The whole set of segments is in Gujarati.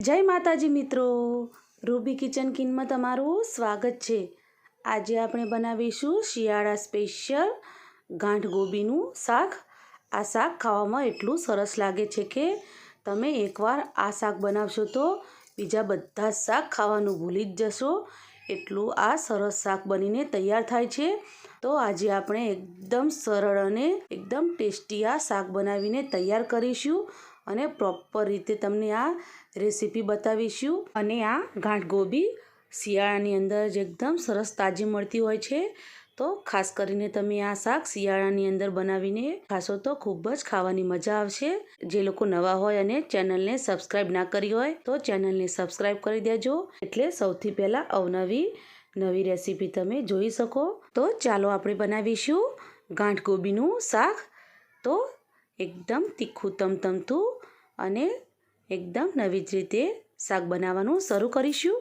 જય માતાજી મિત્રો. રૂબી કિચન કિનમાં તમારું સ્વાગત છે. આજે આપણે બનાવીશું શિયાળા સ્પેશિયલ ગાંઠ ગોબીનું શાક. આ શાક ખાવામાં એટલું સરસ લાગે છે કે તમે એકવાર આ શાક બનાવશો તો બીજા બધા શાક ખાવાનું ભૂલી જ જશો. એટલું આ સરસ શાક બનીને તૈયાર થાય છે. તો આજે આપણે એકદમ સરળ અને એકદમ ટેસ્ટી આ શાક બનાવીને તૈયાર કરીશું અને પ્રોપર રીતે તમને આ રેસીપી બતાવીશું. અને આ ગાંઠ ગોબી શિયાળાની અંદર જ એકદમ સરસ તાજી મળતી હોય છે. તો ખાસ કરીને તમે આ શાક શિયાળાની અંદર બનાવીને ખાશો તો ખૂબ જ ખાવાની મજા આવશે. જે લોકો નવા હોય અને ચેનલને સબસ્ક્રાઈબ ના કરી હોય તો ચેનલને સબસ્ક્રાઈબ કરી દેજો. એટલે સૌથી પહેલાં અવનવી, નવી રેસીપી તમે જોઈ શકો. તો ચાલો આપણે બનાવીશું ગાંઠ ગોબીનું શાક. તો એકદમ તીખું, તમતમતું અને એકદમ નવી જ રીતે શાક બનાવવાનું શરૂ કરીશું.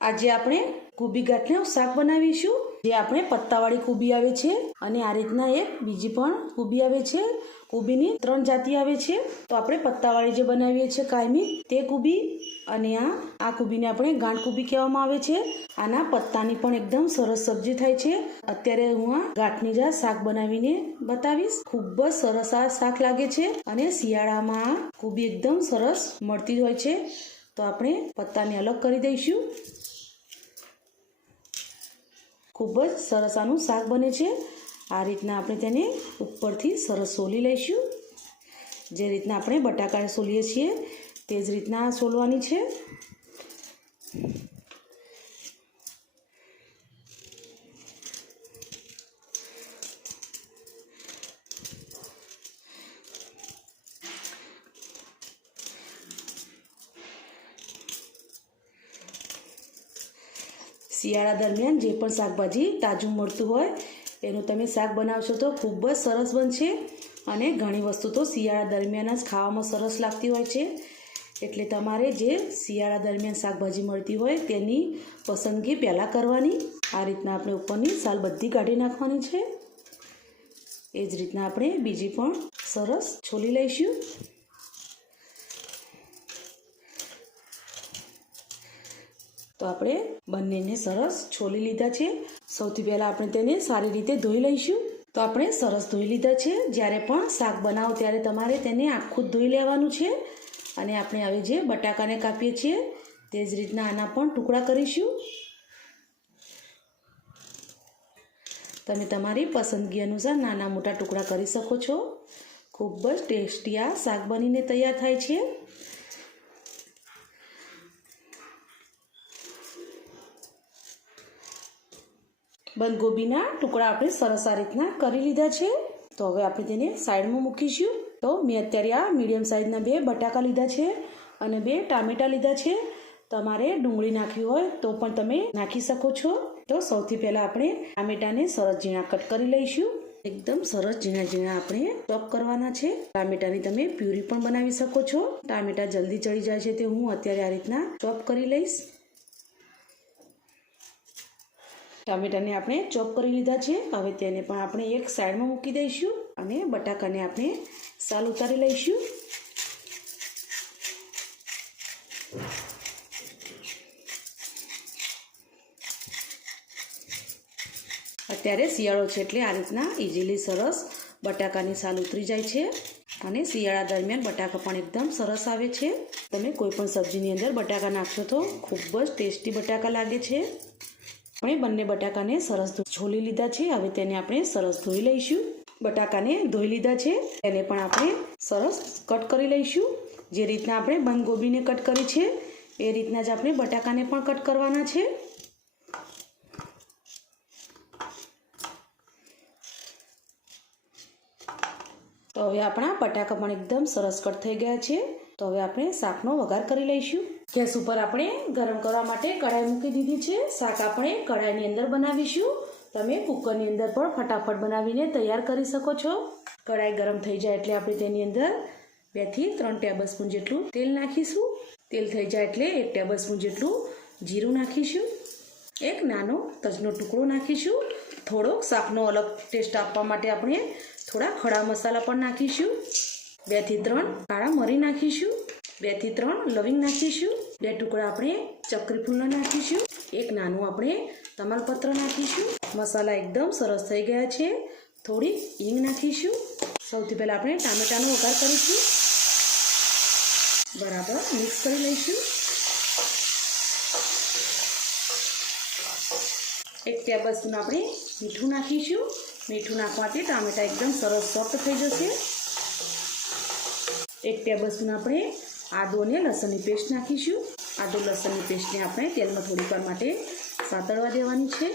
આજે આપણે કુબી ગાંઠનું શાક બનાવીશું. જે આપણે પત્તાવાળી કુબી આવે છે અને આ રીતના એક બીજી પણ કુબી આવે છે. કુબીની ત્રણ જાતિ આવે છે. તો આપણે પત્તાવાળી જે બનાવીએ છીએ કાયમી, તે કુબી અને આ આ કુબીને આપણે ગાંઠ કુબી કહેવામાં આવે છે. આના પત્તાની પણ એકદમ સરસ સબ્જી થાય છે. અત્યારે હું આ ગાંઠની જા શાક બનાવીને બતાવીશ. ખૂબ જ સરસ આ શાક લાગે છે અને શિયાળામાં આ કુબી એકદમ સરસ મળતી હોય છે. તો આપણે પત્તાને અલગ કરી દઈશું. ખૂબ જ સરસ આનું શાક બને છે. આ રીતના આપણે તેને ઉપરથી સરસ સોલી લઈશું. જે રીતના આપણે બટાકા સોલીએ છીએ, તે જ રીતના સોલવાની છે. શિયાળા દરમિયાન જે પણ શાકભાજી તાજું મળતું હોય, એનું તમે શાક બનાવશો તો ખૂબ જ સરસ બનશે અને ઘણી વસ્તુ તો શિયાળા દરમિયાન જ ખાવામાં સરસ લાગતી હોય છે. એટલે તમારે જે શિયાળા દરમિયાન શાકભાજી મળતી હોય તેની પસંદગી પહેલાં કરવાની. આ રીતના આપણે ઉપરની સાલ બધી કાઢી નાખવાની છે. એ જ રીતના આપણે બીજી પણ સરસ છોલી લઈશું. તો આપણે બંનેને સરસ છોલી લીધા છે. સૌથી પહેલાં આપણે તેને સારી રીતે ધોઈ લઈશું. તો આપણે સરસ ધોઈ લીધા છે. જ્યારે પણ શાક બનાવો ત્યારે તમારે તેને આખું જ ધોઈ લેવાનું છે. અને આપણે હવે જે બટાકાને કાપીએ છીએ, તે જ રીતના આના પણ ટુકડા કરીશું. તમે તમારી પસંદગી અનુસાર નાના મોટા ટુકડા કરી શકો છો. ખૂબ જ ટેસ્ટી આ શાક બનીને તૈયાર થાય છે. બંધગોબીના ટુકડા આપણે સરસ આ રીતના કરી લીધા છે. તો હવે આપણે તેને સાઈડમાં મૂકીશું. તો મેં અત્યારે આ મીડિયમ સાઇઝના બે બટાકા લીધા છે અને બે ટામેટાં લીધા છે. તમારે ડુંગળી નાખવી હોય તો પણ તમે નાખી શકો છો. તો સૌથી પહેલાં આપણે ટામેટાને સરસ ઝીણા કટ કરી લઈશું. એકદમ સરસ ઝીણા ઝીણા આપણે ચોપ કરવાના છે. ટામેટાની તમે પ્યુરી પણ બનાવી શકો છો. ટામેટા જલ્દી ચડી જાય છે તે હું અત્યારે આ રીતના ચોપ કરી લઈશ. ટામેટાને આપણે ચોપ કરી લીધા છે. હવે તેને પણ આપણે એક સાઈડમાં મૂકી દઈશું અને બટાકાને આપણે સાલ ઉતારી લઈશું. અત્યારે શિયાળો છે એટલે આ રીતના ઇઝીલી સરસ બટાકાની સાલ ઉતરી જાય છે અને શિયાળા દરમિયાન બટાકા પણ એકદમ સરસ આવે છે. તમે કોઈ પણ સબ્જીની અંદર બટાકા નાખશો તો ખૂબ જ ટેસ્ટી બટાકા લાગે છે. આપણે બંને બટાકાને સરસ છોલી લીધા છે. હવે તેને આપણે સરસ ધોઈ લઈશું. બટાકાને ધોઈ લીધા છે. તેને પણ આપણે સરસ કટ કરી લઈશું. જે રીતના આપણે બંધ ગોબીને કટ કરી છે, એ રીતના જ આપણે બટાકાને પણ કટ કરવાના છે. તો હવે આપણા બટાકા પણ એકદમ સરસ કટ થઈ ગયા છે. તો હવે આપણે શાકનો વઘાર કરી લઈશું. ગેસ ઉપર આપણે ગરમ કરવા માટે કઢાઈ મૂકી દીધી છે. શાક આપણે કઢાઈની અંદર બનાવીશું. તમે કુકરની અંદર પણ ફટાફટ બનાવીને તૈયાર કરી શકો છો. કઢાઈ ગરમ થઈ જાય એટલે આપણે તેની અંદર બેથી ત્રણ ટેબલ સ્પૂન જેટલું તેલ નાખીશું. તેલ થઈ જાય એટલે એક ટેબલ સ્પૂન જેટલું જીરું નાખીશું. એક નાનો તજનો ટુકડો નાખીશું. થોડોક શાકનો અલગ ટેસ્ટ આપવા માટે આપણે થોડા ખડા મસાલા પણ નાખીશું. બેથી ત્રણ કાળા મરી નાખીશું. બેથી ત્રણ લવિંગ નાખીશું. બે ટુકડા આપણે ચક્રી ફૂલના નાખીશું. એક નાનું આપણે તમાલપત્ર નાખીશું. મસાલા એકદમ સરસ થઈ ગયા છે. થોડી હિંગ નાખીશું. સૌથી પહેલાં આપણે ટામેટાનો વઘાર કરીશું. બરાબર મિક્સ કરી લઈશું. એક ટેબલ સ્પૂન આપણે મીઠું નાખીશું. મીઠું નાખવાથી ટામેટા એકદમ સરસ સોફ્ટ થઈ જશે. એક ટેબલ સ્પૂન આપણે આદુ અને લસણની પેસ્ટ નાખીશું. આદુ લસણની પેસ્ટને આપણે તેલમાં થોડીકવાર માટે સાતળવા દેવાની છે.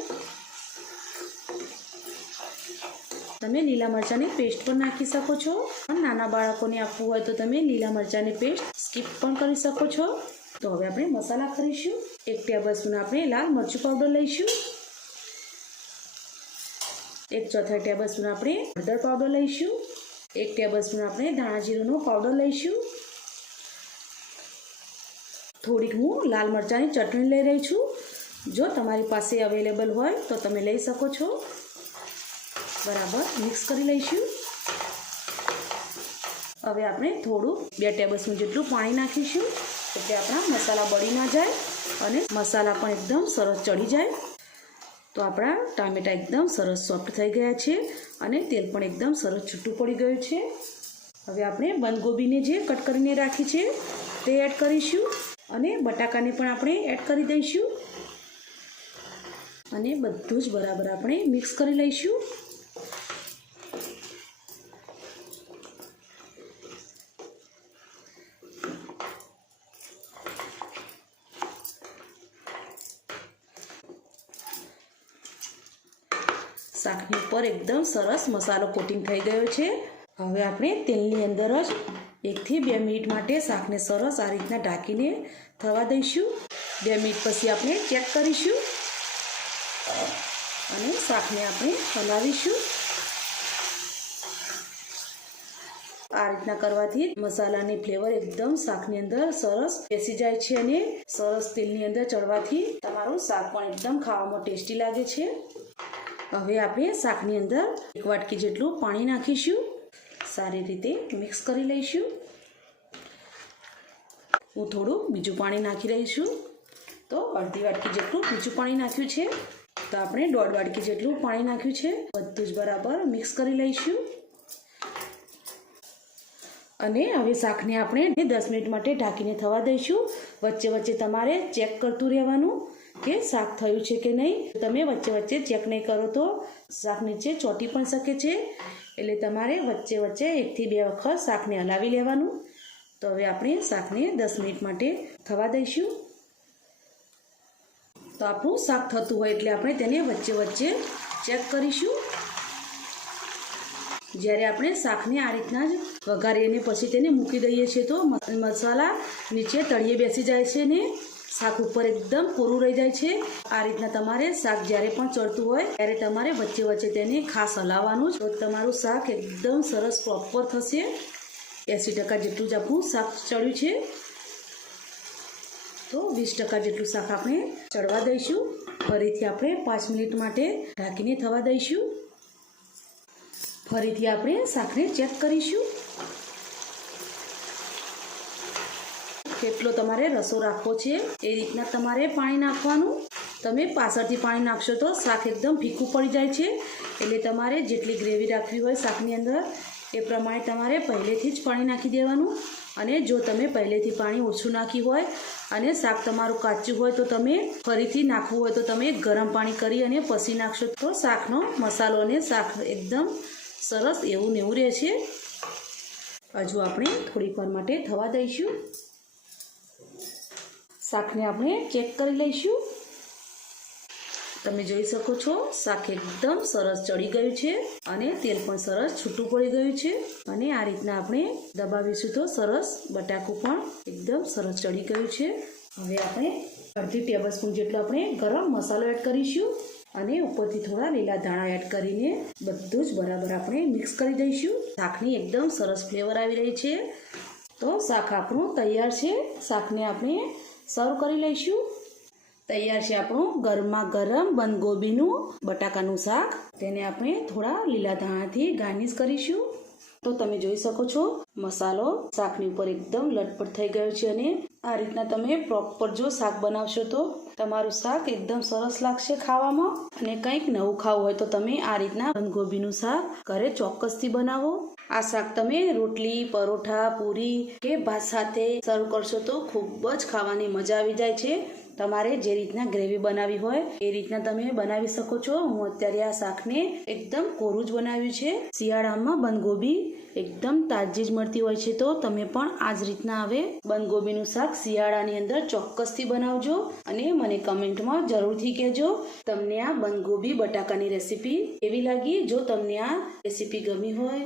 તમે લીલા મરચાંની પેસ્ટ પણ નાખી શકો છો. પણ નાના બાળકોને આપવું હોય તો તમે લીલા મરચાંની પેસ્ટ સ્કીપ પણ કરી શકો છો. તો હવે આપણે મસાલા કરીશું. એક ટેબલ સ્પૂન આપણે લાલ મરચું પાવડર લઈશું. એક ચોથા ટેબલ સ્પૂન આપણે હળદર પાવડર લઈશું. એક ટેબલ સ્પૂન આપણે ધાણા જીરુંનો પાવડર લઈશું. થોડીક હું લાલ મરચાંની ચટણી લઈ રહી છું. જો તમારી પાસે અવેલેબલ હોય તો તમે લઈ શકો છો. બરાબર, મિક્સ કરી લઈશું. હવે આપણે થોડું, બે ટેબલસ્પૂન જેટલું પાણી નાખીશું, એટલે આપણા મસાલા બળી ના જાય અને મસાલા પણ એકદમ સરસ ચડી જાય. તો આપણા ટામેટા એકદમ સરસ સોફ્ટ થઈ ગયા છે અને તેલ પણ એકદમ સરસ છૂટું પડી ગયું છે. હવે આપણે બંધગોબીને જે કટ કરીને રાખી છે, તે એડ કરીશું. અને બટાકાને પણ આપણે એડ કરી દઈશું. અને બધું જ બરાબર આપણે મિક્સ કરી લઈશું. શાકની ઉપર એકદમ સરસ મસાલો કોટિંગ થઈ ગયો છે. હવે આપણે તેલની અંદર જ એકથી બે મિનિટ માટે શાકને સરસ આ રીતના ઢાંકીને થવા દઈશું. બે મિનિટ પછી આપણે ચેક કરીશું. અને શાકને આપણે હલાવીશું આ રીતના કરવાથી મસાલાની ફ્લેવર એકદમ શાકની અંદર સરસ બેસી જાય છે અને સરસ તેલની અંદર ચડવાથી તમારું શાક પણ એકદમ ખાવામાં ટેસ્ટી લાગે છે. હવે આપણે શાકની અંદર એક વાટકી જેટલું પાણી નાખીશું. સારી રીતે મિક્સ કરી લઈશું. હું થોડું બીજું પાણી નાખી રહીશું તો અડધી વાટકી જેટલું બીજું પાણી નાખ્યું છે. તો આપણે દોઢ વાટકી જેટલું પાણી નાખ્યું છે. બધું જ બરાબર મિક્સ કરી લઈશું. અને હવે શાકને આપણે દસ મિનિટ માટે ઢાંકીને થવા દઈશું. વચ્ચે વચ્ચે તમારે ચેક કરતું રહેવાનું કે શાક થયું છે કે નહીં. તમે વચ્ચે વચ્ચે ચેક નહીં કરો તો શાક નીચે ચોંટી પણ શકે છે. એટલે તમારે વચ્ચે વચ્ચે એકથી બે વખત શાકને હલાવી લેવાનું. તો હવે આપણે શાકને દસ મિનિટ માટે થવા દઈશું. તો આપણું શાક થતું હોય એટલે આપણે તેને વચ્ચે વચ્ચે ચેક કરીશું. જ્યારે આપણે શાકને આ રીતના જ વઘારીને પછી તેને મૂકી દઈએ છીએ તો મસાલા નીચે તળિયે બેસી જાય છે ને શાક ઉપર એકદમ કોરું રહી જાય છે. આ રીતના તમારે શાક જ્યારે પણ ચડતું હોય ત્યારે તમારે વચ્ચે વચ્ચે તેને ખાસ હલાવવાનું તો તમારું શાક એકદમ સરસ પ્રોપર થશે. એંસી ટકા જેટલું જ આપણું શાક ચડ્યું છે. તો વીસ ટકા જેટલું શાક આપણે ચડવા દઈશું. ફરીથી આપણે પાંચ મિનિટ માટે ઢાંકીને થવા દઈશું. ફરીથી આપણે શાકને ચેક કરીશું. કેટલો તમારે રસો રાખવો છે, એ રીતના તમારે પાણી નાખવાનું. તમે પાછળથી પાણી નાખશો તો શાક એકદમ ફીકું પડી જાય છે. એટલે તમારે જેટલી ગ્રેવી રાખવી હોય શાકની અંદર, એ પ્રમાણે તમારે પહેલેથી જ પાણી નાખી દેવાનું. અને જો તમે પહેલેથી પાણી ઓછું નાખ્યું હોય અને શાક તમારું કાચું હોય તો તમે ફરીથી નાખવું હોય તો તમે ગરમ પાણી કરી અને પછી નાખશો તો શાકનો મસાલો અને શાક એકદમ સરસ એવું ને એવું રહે છે. હજુ આપણે થોડીક વાર માટે થવા દઈશું. શાકને આપણે ચેક કરી લઈશું. તમે જોઈ શકો છો, શાક એકદમ સરસ ચડી ગયું છે અને તેલ પણ સરસ છૂટું પડી ગયું છે. અને આ રીતના આપણે દબાવીશું તો સરસ, બટાકું પણ એકદમ સરસ ચડી ગયું છે. હવે આપણે અડધી ટેબલ સ્પૂન જેટલો આપણે ગરમ મસાલો એડ કરીશું. અને ઉપરથી થોડા લીલા ધાણા એડ કરીને બધું જ બરાબર આપણે મિક્સ કરી દઈશું. શાકની એકદમ સરસ ફ્લેવર આવી રહી છે. તો શાક આપણું તૈયાર છે. શાકને આપણે સર્વ કરી લઈશું. તૈયાર છે આપણું ગરમા ગરમ બંધગોબીનું બટાકાનું શાક. તેને આપણે થોડા લીલા ધાણાથી ગાર્નિશ કરીશું. તો તમે જોઈ શકો છો, મસાલો શાકની ઉપર એકદમ લટપટ થઈ ગયો છે અને આ રીતના તમે પ્રોપર જો શાક બનાવશો તો તમારું શાક એકદમ સરસ લાગશે ખાવામાં અને કંઈક નવું ખાવું હોય તો તમે આ રીતના બંધગોભીનું શાક ઘરે ચોક્કસથી બનાવો. આ શાક તમે રોટલી, પરોઠા, પૂરી કે ભાત સાથે સર્વ કરશો તો ખૂબ જ ખાવાની મજા આવી જાય છે. તમારે જે રીતના ગ્રેવી બનાવી હોય, એ રીતના તમે બનાવી શકો છો. હું અત્યારે આ શાકને એકદમ કોરું જ બનાવ્યું છે. શિયાળામાં બંધગોબી એકદમ તાજી જ મળતી હોય છે. તો તમે પણ આ જ રીતના હવે બંધગોબીનું શાક શિયાળાની અંદર ચોક્કસથી બનાવજો અને મને કમેન્ટમાં જરૂરથી કહેજો તમને આ બંધગોબી બટાકાની રેસીપી એવી લાગી? જો તમને આ રેસીપી ગમી હોય